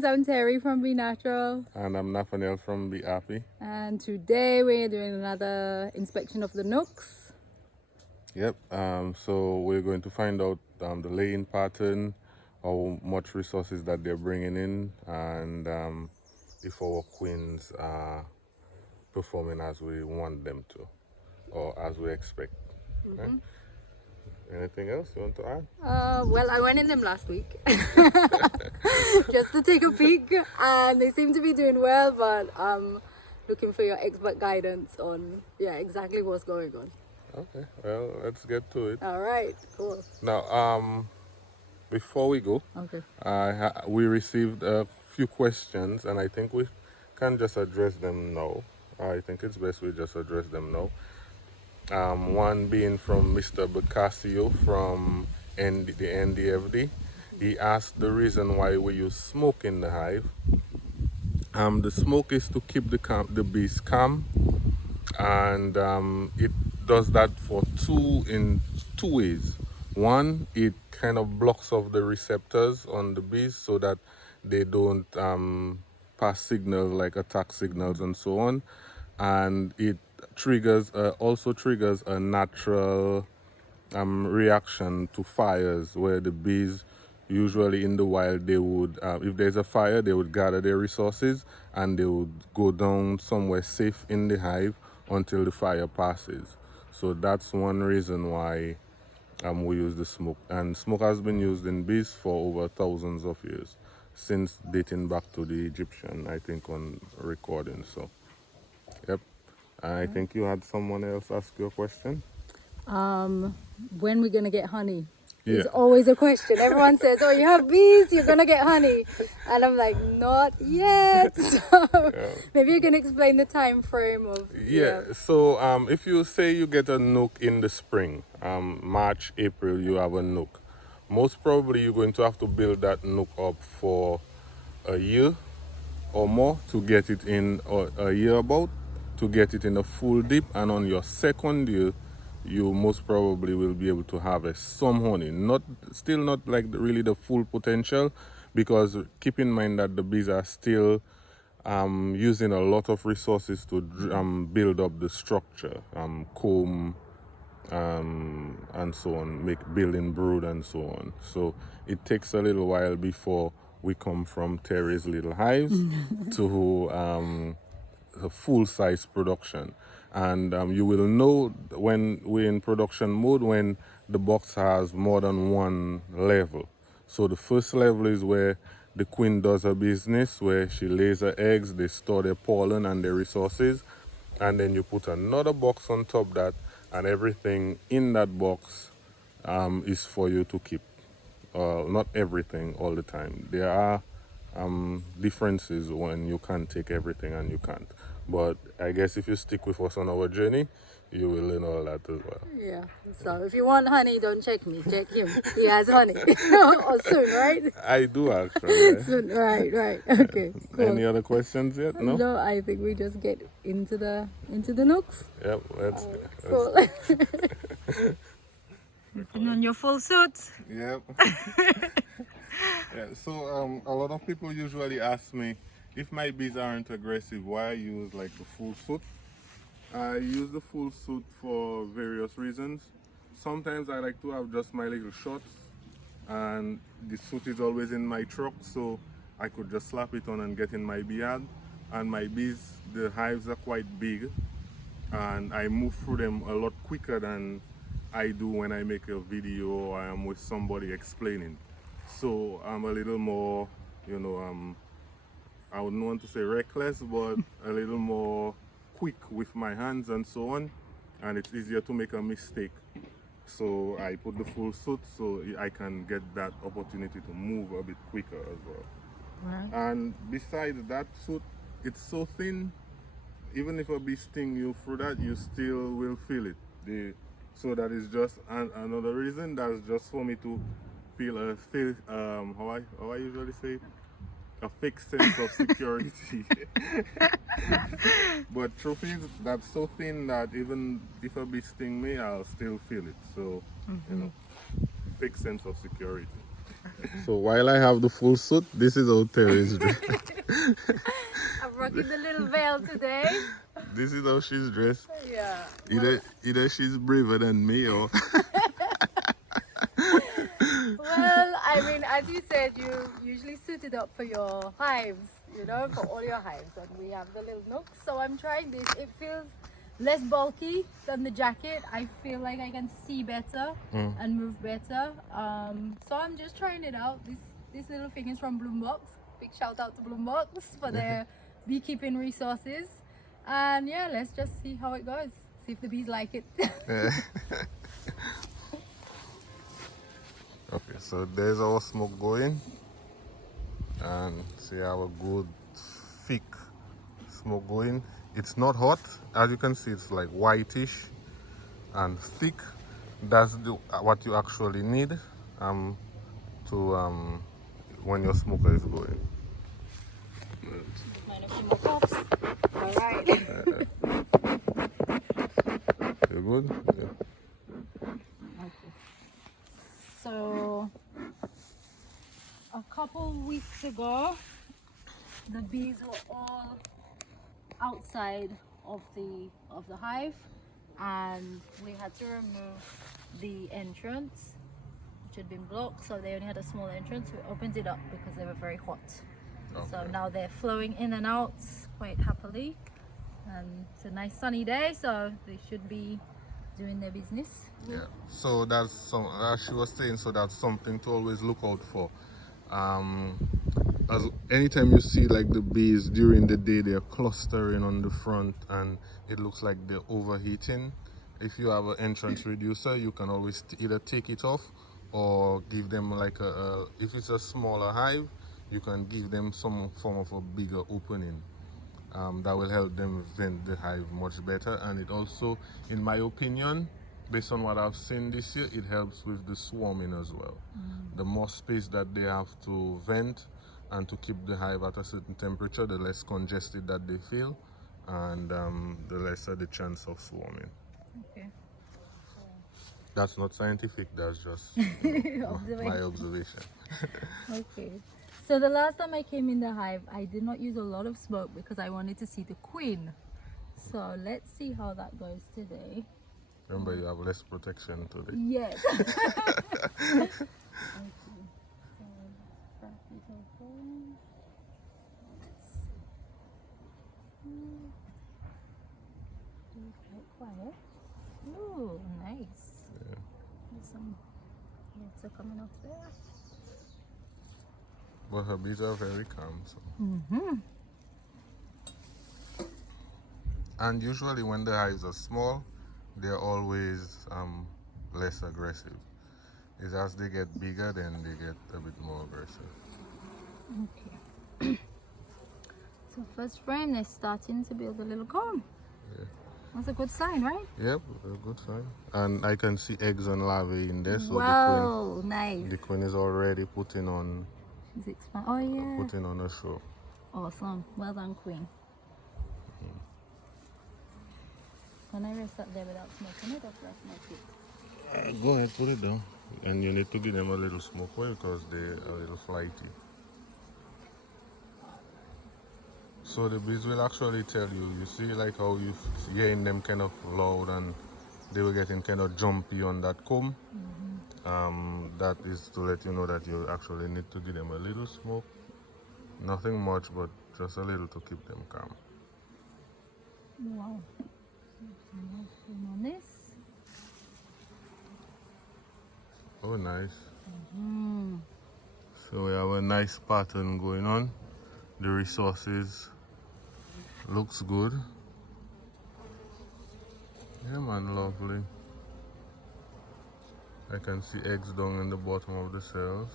Greetings, I'm Terri from Be Natural. And I'm Nathaniel from Be Happy. And today we're doing another inspection of the Nucs. Yep, so we're going to find out the laying pattern, how much resources that they're bringing in, and if our queens are performing as we want them to, or as we expect. Okay? Anything else you want to add? Well, I went in them last week just to take a peek, and they seem to be doing well, but I'm looking for your expert guidance on exactly what's going on. Okay, well, let's get to it. All right, cool. Now, before we go, Okay. we received a few questions, and I think we can just address them now. I think it's best we just address them now. One being from Mr. Bacasio from the NDFD. He asked the reason why we use smoke in the hive. The smoke is to keep the bees calm, and it does that for two ways. One, it kind of blocks off the receptors on the bees so that they don't pass signals like attack signals and so on, and it also triggers a natural reaction to fires, where the bees usually in the wild, they would if there's a fire, they would gather their resources and they would go down somewhere safe in the hive until the fire passes. So that's one reason why we use the smoke. And smoke has been used in bees for over thousands of years, since dating back to the Egyptian, I think, on recording. So yep. I think you had someone else ask you a question. When we're gonna get honey? Yeah. It's always a question. Everyone says, "Oh, you have bees, you're gonna get honey," and I'm like, "Not yet." So maybe you can explain the time frame of. So if you say you get a nook in the spring, March, April, you have a nook. Most probably you're going to have to build that nook up for a year or more to get it in, or a year about, to get it in a full dip, and on your second year you most probably will be able to harvest some honey. Still not like really the full potential, because keep in mind that the bees are still using a lot of resources to build up the structure, comb, and so on, building brood and so on. So it takes a little while before we come from Terry's little hives to a full-size production. And you will know when we're in production mode when the box has more than one level. So the first level is where the queen does her business, where she lays her eggs, they store their pollen and their resources, and then you put another box on top of that, and everything in that box is for you to keep. Not everything all the time. There are differences when you can't take everything and you can't. But I guess if you stick with us on our journey, you will learn all that as well. Yeah. So if you want honey, don't check me. Check him. He has honey. Or soon, right? I do actually. Soon. Right. Okay. Cool. Any other questions yet? No? No, I think we just get into the Nucs. Yep, let's Cool. Putting on your full suit. Yep. Yeah, so a lot of people usually ask me, if my bees aren't aggressive, why I use like the full suit. I use the full suit for various reasons. Sometimes I like to have just my little shorts, and the suit is always in my truck, so I could just slap it on and get in my bee yard. And my bees, the hives are quite big, and I move through them a lot quicker than I do when I make a video or I am with somebody explaining. So I'm a little more, I wouldn't want to say reckless, but a little more quick with my hands and so on, and it's easier to make a mistake. So I put the full suit so I can get that opportunity to move a bit quicker as well. Right. And besides that suit, it's so thin, even if a bee sting you through that, you still will feel it. So that is just another reason. That's just for me to feel how I usually say it, a fake sense of security. But truth is, that's so thin that even if a bee sting me, I'll still feel it. So, fake sense of security. So while I have the full suit, this is how Terry's dressed. I'm rocking the little veil today. This is how she's dressed. Yeah. Either she's braver than me or Well, I mean, as you said, you usually suit it up for your hives, you know, for all your hives. And we have the little nooks. So I'm trying this. It feels less bulky than the jacket. I feel like I can see better and move better. So I'm just trying it out. This little thing is from Bloombox. Big shout out to Bloombox for their beekeeping resources. And yeah, let's just see how it goes. See if the bees like it. okay, so there's our smoke going, and see our good thick smoke going. It's not hot, as you can see. It's like whitish and thick. That's what you actually need to when your smoker is going. Mind a few more puffs. All right. You good? Yeah. Okay. So a couple weeks ago, the bees were all outside of the hive, and we had to remove the entrance, which had been blocked. So they only had a small entrance. We opened it up because they were very hot. So Okay. now they're flowing in and out quite happily, and it's a nice sunny day, so they should be doing their business. Yeah. So that's some, as she was saying, so that's something to always look out for. As anytime you see like the bees during the day, they're clustering on the front and it looks like they're overheating. If you have an entrance reducer, you can always either take it off or give them like if it's a smaller hive, you can give them some form of a bigger opening. That will help them vent the hive much better, and it also, in my opinion, based on what I've seen this year, it helps with the swarming as well. The more space that they have to vent and to keep the hive at a certain temperature, the less congested that they feel, and the lesser the chance of swarming. Okay. That's not scientific, that's just my observation. Okay. So the last time I came in the hive, I did not use a lot of smoke because I wanted to see the queen. So let's see how that goes today. Remember, you have less protection today. Yes. Quiet. Ooh, nice. Yeah. There's some heads are coming off there. But her bees are very calm. So. And usually when the hives are small, they're always less aggressive. It's as they get bigger, then they get a bit more aggressive. Okay. So first frame, they're starting to build a little comb. Yeah. That's a good sign, right? Yep, a good sign. And I can see eggs and larvae in there, so Wow, nice. the queen is already putting on Oh yeah. putting on a show. Awesome. Well done, Queen. Can I rest up there without smoking it or should I smoke it? Go ahead, put it down. And you need to give them a little smoke away because they're a little flighty. So the bees will actually tell you, you see like how you hearing them kind of loud and they were getting kind of jumpy on that comb. That is to let you know that you actually need to give them a little smoke. Nothing much, but just a little to keep them calm. Wow. On this. Oh, nice. So we have a nice pattern going on. The resources looks good. Yeah, man, lovely. I can see eggs down in the bottom of the cells.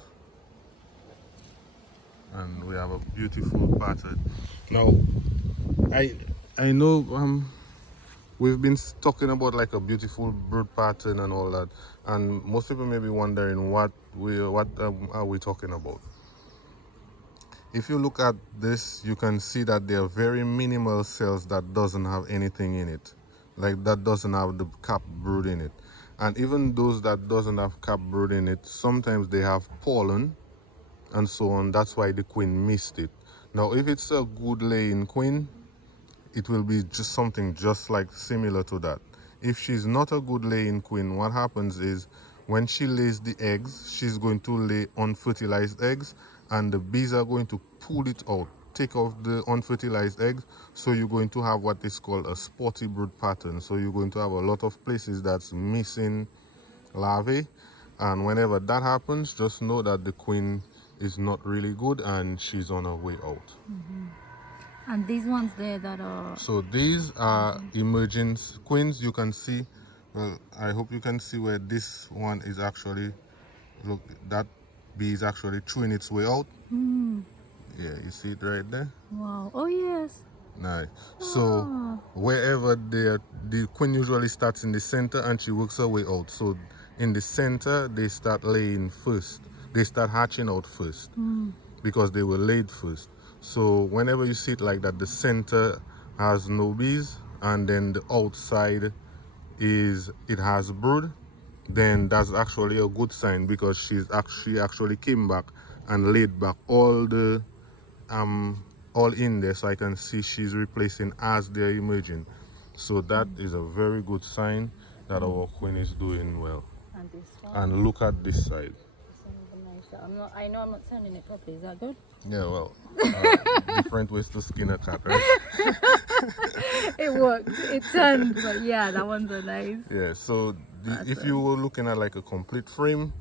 And we have a beautiful pattern. Now, I know we've been talking about like a beautiful brood pattern and all that, and most people may be wondering what are we talking about. If you look at this, you can see that there are very minimal cells that doesn't have anything in it, like that doesn't have the cap brood in it, And even those that doesn't have cap brood in it, sometimes they have pollen and so on. That's why the queen missed it. Now, if it's a good laying queen, it will be just something just like similar to that. If she's not a good laying queen, what happens is when she lays the eggs, she's going to lay unfertilized eggs, and the bees are going to pull it out, take off the unfertilized eggs. So you're going to have what is called a spotty brood pattern. So you're going to have a lot of places that's missing larvae, and whenever that happens, just know that the queen is not really good and she's on her way out. And these ones there that are... So these are emerging queens. You can see, well, I hope you can see where this one is actually, look, that bee is actually chewing its way out. Yeah, you see it right there? Wow. Oh, yes. Nice. So wherever the queen usually starts in the center and she works her way out. So in the center, they start laying first. They start hatching out first because they were laid first. So whenever you see it like that, the center has no bees and then the outside it has brood, then that's actually a good sign because she actually came back and laid back all in there, so I can see she's replacing as they're emerging. So that is a very good sign that our queen is doing well. And this one. And look at this side. This one even nicer. I know I'm not turning it properly. Is that good? Yeah, well, different ways to skin a cat, right? It worked. It turned. But yeah, that one's so nice. Yeah, so if you were looking at like a complete frame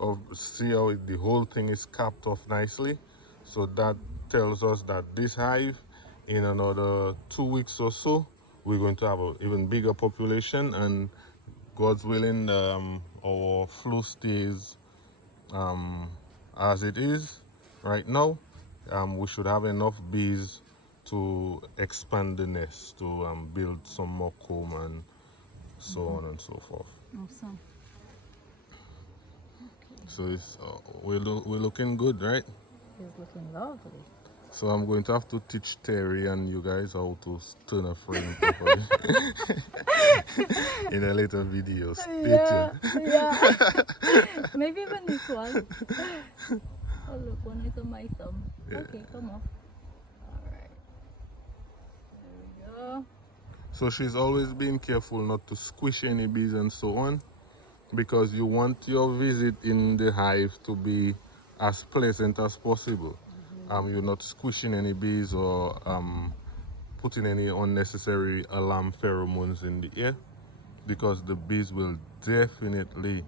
of, see how the whole thing is capped off nicely. So that tells us that this hive, in another 2 weeks or so, we're going to have an even bigger population, and God's willing, our flow stays as it is right now. We should have enough bees to expand the nest, to build some more comb and so on and so forth. Awesome. So it's we're looking good, right? It's looking lovely. So I'm going to have to teach Terry and you guys how to turn a frame properly in a later video. Stay tuned. Yeah. Maybe even this one. Oh look, one is on my thumb. Yeah. Okay, come off. Alright. There we go. So she's always being careful not to squish any bees and so on, because you want your visit in the hive to be as pleasant as possible. You're not squishing any bees or putting any unnecessary alarm pheromones in the air, because the bees will definitely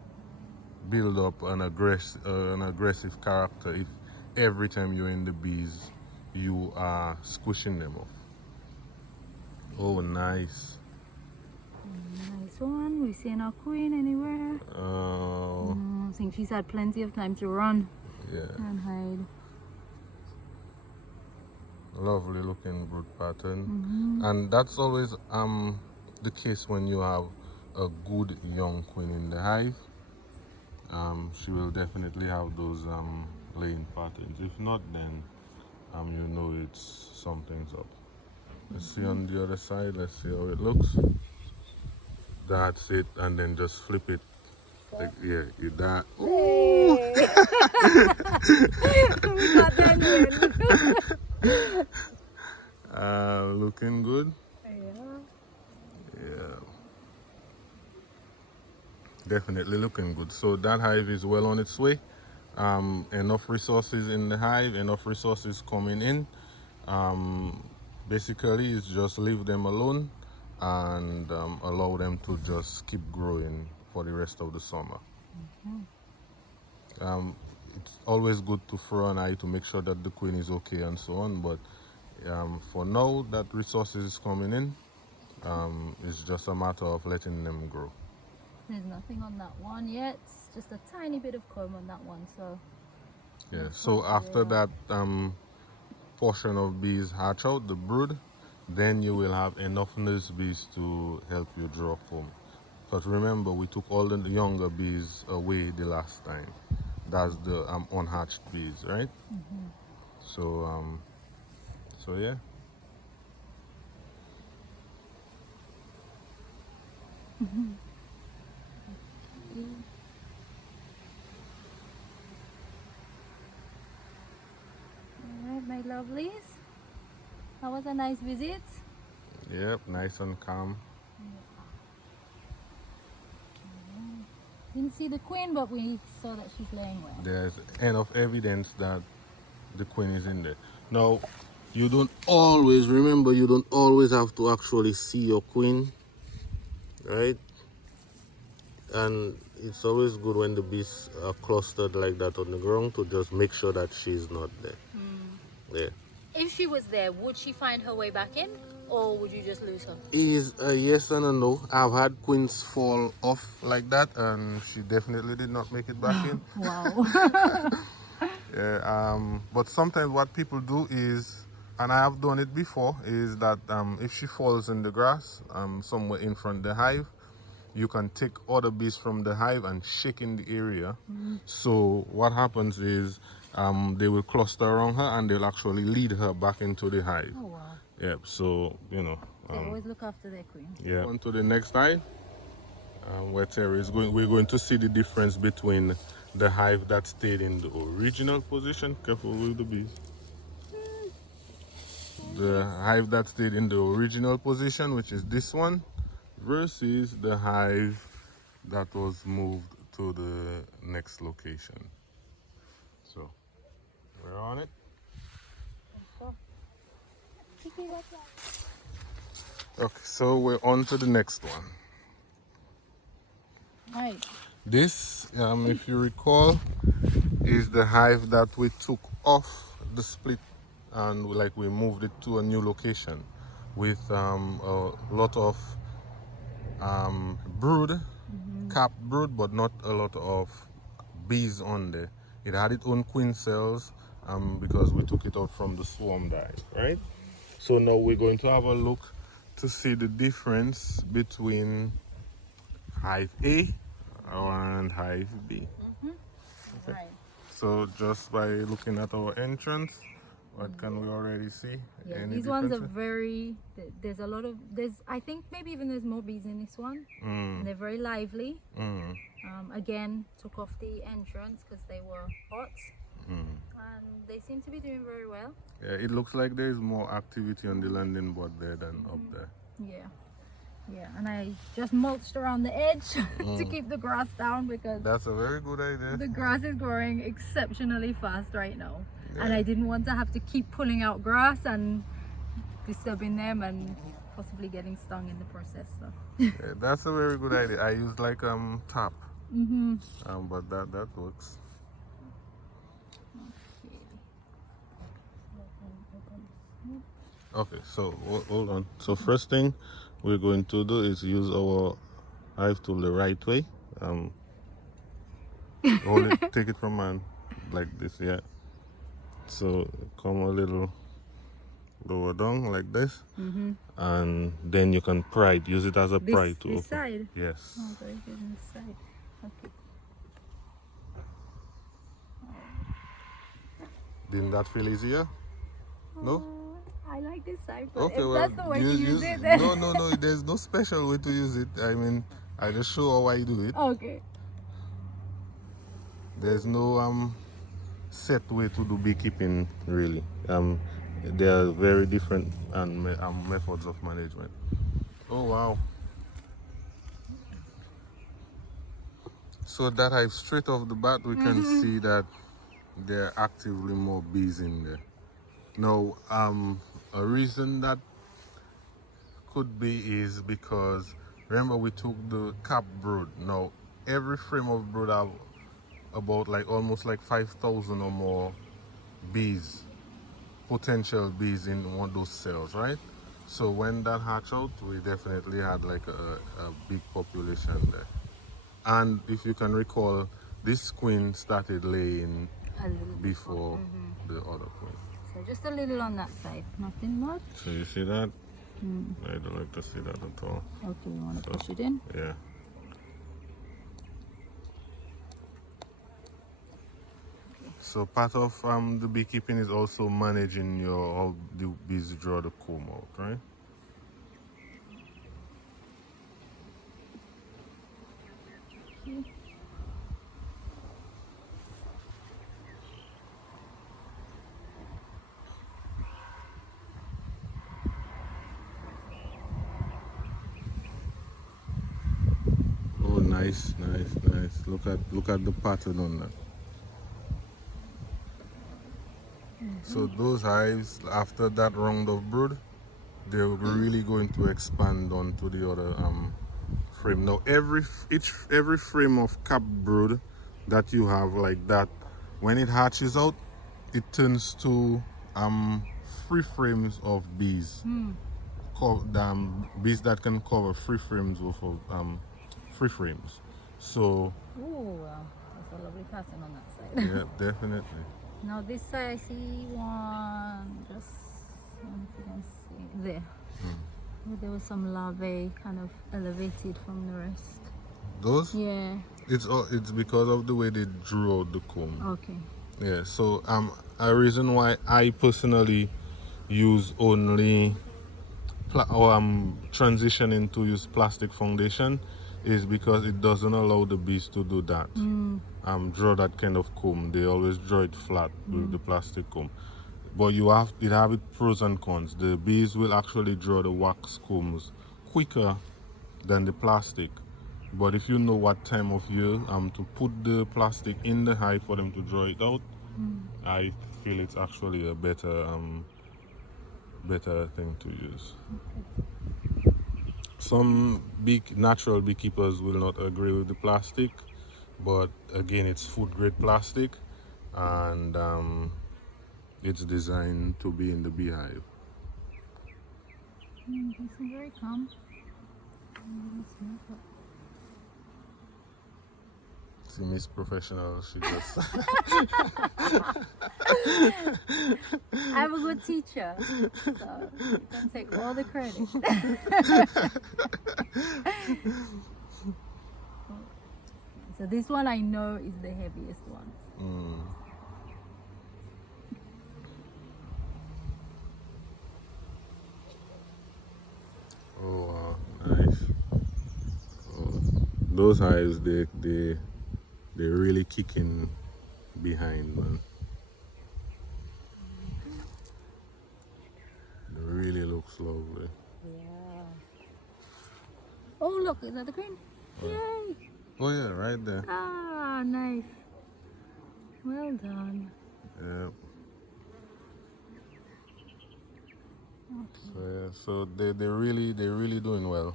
build up an aggressive character if every time you're in the bees you are squishing them off. Oh, nice. Nice one. We seeing our queen anywhere? I think she's had plenty of time to run and hide. Lovely looking brood pattern. And that's always the case when you have a good young queen in the hive. She will definitely have those laying patterns. If not, then you know it's something's up. Let's see on the other side. Let's see how it looks. That's it, and then just flip it. Like, yeah, you that. Hey. We got that in. Looking good. Yeah. Yeah. Definitely looking good. So that hive is well on its way. Enough resources in the hive, enough resources coming in. Basically, it's just leave them alone and allow them to just keep growing for the rest of the summer. It's always good to throw an eye to make sure that the queen is okay and so on, but for now that resources is coming in, it's just a matter of letting them grow. There's nothing on that one yet. Just a tiny bit of comb on that one. So yeah. So after that portion of bees hatch out the brood, then you will have enough nurse bees to help you draw comb. But remember, we took all the younger bees away the last time. That's the unhatched bees, right? So so yeah. lovelies. That was a nice visit. Yep, nice and calm. Didn't see the queen, but we saw that she's laying well. There's enough evidence that the queen is in there. Now, you don't always, remember, you don't always have to actually see your queen, right? And it's always good when the bees are clustered like that on the ground to just make sure that she's not there. Yeah. If she was there, would she find her way back in, or would you just lose her? Is a yes and a no. I've had queens fall off like that, and she definitely did not make it back in. Wow. Yeah, but sometimes what people do is, and I have done it before, is that if she falls in the grass somewhere in front of the hive, you can take other bees from the hive and shake in the area. So what happens is they will cluster around her and they'll actually lead her back into the hive. Oh wow. Yep, so, you know. They always look after their queen. Yeah. On to the next hive, where Terri is going. We're going to see the difference between the hive that stayed in the original position. Careful with the bees. The hive that stayed in the original position, which is this one, versus the hive that was moved to the next location. So, we're on it. Okay, so we're on to the next one. Right. This, if you recall, is the hive that we took off the split and we moved it to a new location with a lot of brood, capped brood, but not a lot of bees on there. It had its own queen cells because we took it out from the swarm hive, right? So now we're going to have a look to see the difference between hive A and hive B. Okay. Right. So just by looking at our entrance, what can we already see? Yeah, Any these ones are differences? very, there's a lot of, I think maybe even there's more bees in this one. And they're very lively. Again, took off the entrance because they were hot. And they seem to be doing very well. Yeah, it looks like there is more activity on the landing board there than up there. Yeah. Yeah, and I just mulched around the edge to keep the grass down because That's a very good idea. the grass is growing exceptionally fast right now. Yeah. And I didn't want to have to keep pulling out grass and disturbing them and possibly getting stung in the process. So. Yeah, that's a very good idea. I use tap, but that works. Okay, so hold on. So first thing we're going to do is use our hive tool the right way. Hold it, take it from man like this, yeah. So come a little lower down like this, and then you can pry it. Use it as a pry to This open. side? Yes. Oh, very good on this side. Okay. Didn't that feel easier? No? I like this side, but Okay, if well, that's the way to use it, then... no, there's no special way to use it. I mean, I just show how I do it. Okay. There's no set way to do beekeeping, really. There are very different methods of management. Oh wow! So that hive straight off the bat, we can see that there are actively more bees in there. Now, a reason that could be is because remember we took the cap brood. Now, every frame of brood have about almost 5,000 or more bees, potential bees in one of those cells, right? So when that hatched out, we definitely had a big population there. And if you can recall, this queen started laying A little before the other queen. So just a little on that side, nothing much. So you see that? I don't like to see that at all. Okay, you want to push it in? Yeah. So part of the beekeeping is also managing how the bees draw the comb out, right? Nice. Look at the pattern on that. So those hives, after that round of brood, they're really going to expand onto the other frame. Now every frame of cap brood that you have like that, when it hatches out, it turns to 3 frames of bees. Bees that can cover 3 frames of 3 frames. So Oh, wow. That's a lovely pattern on that side. yeah, definitely. Now this side I see one, just if you can see there. There was some larvae kind of elevated from the rest. Those? Yeah. It's because of the way they drew out the comb. Okay. Yeah. So a reason why I personally use only transitioning to use plastic foundation is because it doesn't allow the bees to do that. Draw that kind of comb. They always draw it flat with the plastic comb. But it have its pros and cons. The bees will actually draw the wax combs quicker than the plastic. But if you know what time of year to put the plastic in the hive for them to draw it out, I feel it's actually a better thing to use. Some natural beekeepers will not agree with the plastic, but again, it's food grade plastic, and it's designed to be in the beehive. This is very calm. See, Miss Professional, she just I'm a good teacher, so you can take all the credit. So this one I know is the heaviest one. Oh wow, nice. Oh, those hives, they really kicking behind, man. It really looks lovely. Yeah. Oh look, is that the queen? Yay! Oh yeah, right there. Ah, nice. Well done. Yeah. So yeah, so they're really doing well.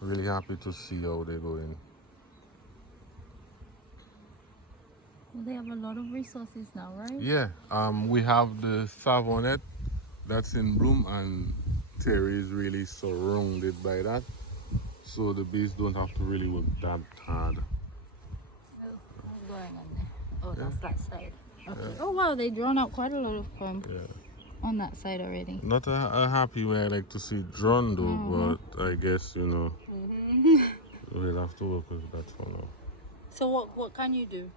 Really happy to see how they're going. Well, they have a lot of resources now, right? Yeah. We have the savonette that's in bloom, and Terri is really surrounded by that. So the bees don't have to really work that hard. Oh, what's going on there? Oh, that's that side. Okay. Oh wow, they drawn out quite a lot of comb on that side already. Not a happy way I like to see it drawn though, but I guess, you know, we'll have to work with that for now. So what can you do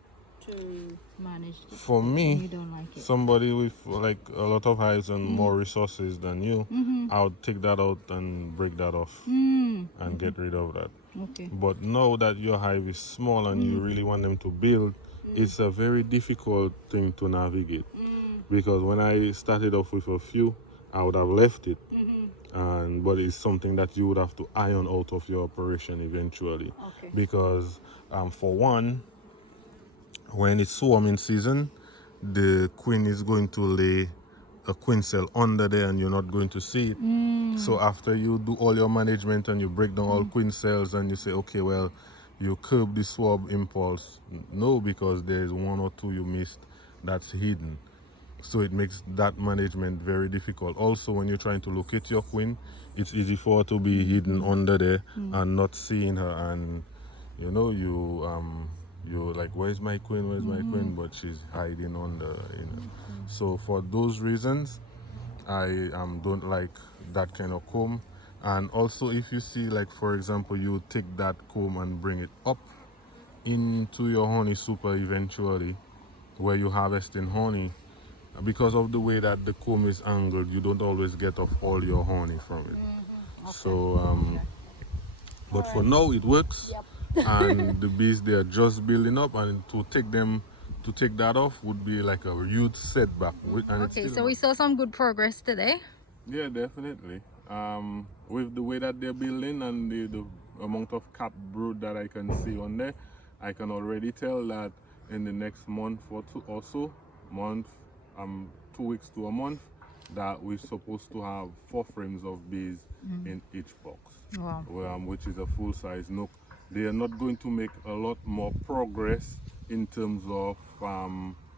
to manage this For when me, you don't like it? somebody with like a lot of hives and more resources than you, I would take that out and break that off and get rid of that. Okay. But know that your hive is small and you really want them to build, it's a very difficult thing to navigate. Because when I started off with a few, I would have left it. But it's something that you would have to iron out of your operation eventually. Okay. Because for one, when it's swarming season, the queen is going to lay a queen cell under there and you're not going to see it. So after you do all your management and you break down all queen cells and you say, okay, well, you curb the swarm impulse. No, because there's one or two you missed that's hidden. So it makes that management very difficult. Also, when you're trying to locate your queen, it's easy for her to be hidden under there and not seeing her, and you know, you're like, where's my queen, where's my queen, but she's hiding under, you know. So for those reasons, I don't like that kind of comb. And also, if you see, like for example, you take that comb and bring it up into your honey super eventually, where you harvesting honey, because of the way that the comb is angled, you don't always get off all your honey from it. So but for now it works. And the bees, they are just building up, and to take that off would be like a huge setback. And it's Okay, still so we saw some good progress today. yeah, definitely. With the way that they're building and the amount of cap brood that I can see on there, I can already tell that in the next month or two or so, 2 weeks to a month, that we're supposed to have 4 frames of bees in each box. Wow. Which is a full-size nook. They are not going to make a lot more progress in terms of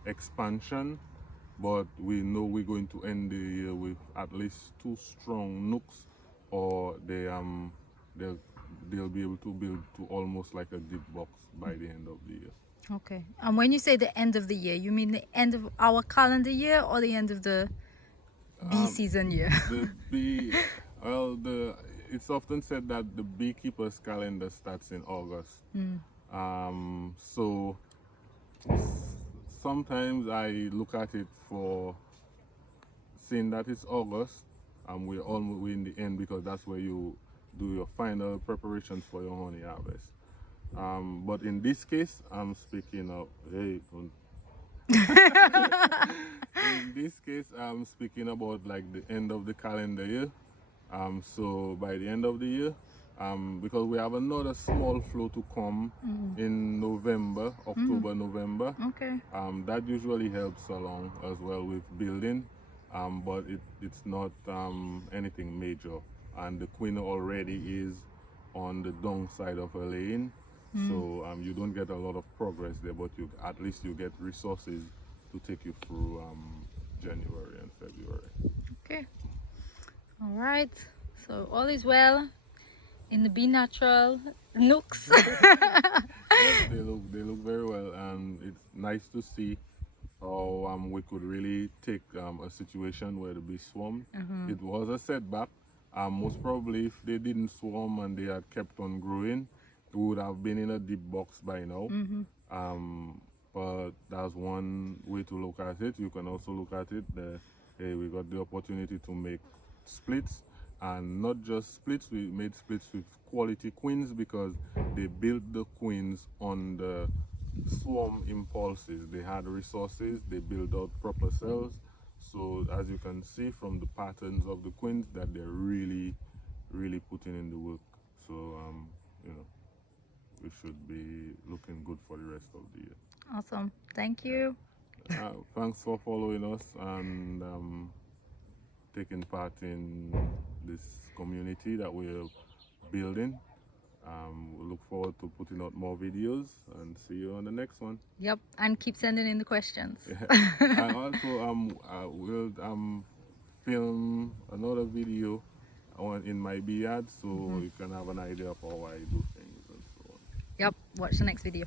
expansion, but we know we're going to end the year with at least 2 strong nooks, or they'll be able to build to almost like a deep box by the end of the year. Okay. And when you say the end of the year, you mean the end of our calendar year or the end of the bee season year? The bee, well, it's often said that the beekeeper's calendar starts in August. So sometimes I look at it for seeing that it's August, and we're in the end, because that's where you do your final preparations for your honey harvest. But in this case, I'm speaking of in this case, I'm speaking about like the end of the calendar year. So by the end of the year, because we have another small flow to come in November, October, November. Okay. That usually helps along as well with building, but it's not anything major. And the queen already is on the downside of her laying, so you don't get a lot of progress there, but at least you get resources to take you through January and February. Okay. All right. So all is well in the Be Natural Nooks. Yes, they look very well, and it's nice to see how we could really take a situation where the bees swarmed. It was a setback. Most probably, if they didn't swarm and they had kept on growing, we would have been in a deep box by now. But that's one way to look at it. You can also look at it hey, we got the opportunity to make splits, and not just splits, we made splits with quality queens, because they built the queens on the swarm impulses. They had resources, they built out proper cells. So as you can see from the patterns of the queens, that they're really putting in the work. So you know, we should be looking good for the rest of the year. Awesome. Thank you. Thanks for following us and taking part in this community that we're building. We look forward to putting out more videos, and see you on the next one. Yep. And keep sending in the questions. And also I will film another video in my bee yard, so you can have an idea of how I do things and so on. Yep. Watch the next video.